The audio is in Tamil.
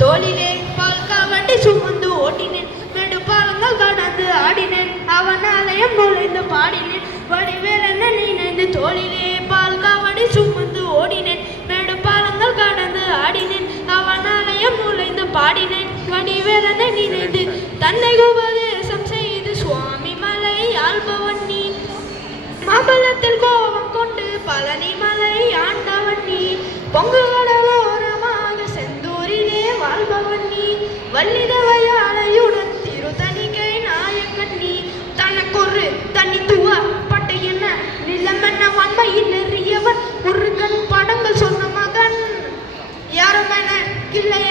தோளிலே பால்காவட்டி சுமந்து ஓட்டினேன், நெடுப்பாலங்கள் கடந்து ஆடினேன், அவன் ஆலயம் நுழைந்து பாடினேன், வடிவேலென நினைந்து. தோளிலே பால்காவட்டி சுமந்து ஓடினேன், நெடுப்பாலங்கள் கடந்து ஆடினேன், அவன் ஆலயம் நுழைந்து பாடினேன், வடிவேலென நினைந்து. தன்னை உபதேசம் செய்து சுவாமி மலை ஆள்பவன் நீ, மாபலத்தில் கோபம் கொண்டு பழனி மலை ஆண்டவன் நீ, பொங்கு கடலோரமாக செந்தூரிலே வாழ்பவன் நீ, வள்ளிதவையாளையுடன் திருத்தணிகை நாயக்கன் நீ, தனக்கொரு தனித்துவப்பட்ட என்ன நிலமென்ன வன்மையில் நெறியவன், ஒரு கண் படங்கள் சொன்ன மகன், யாரும் என கிள்ளை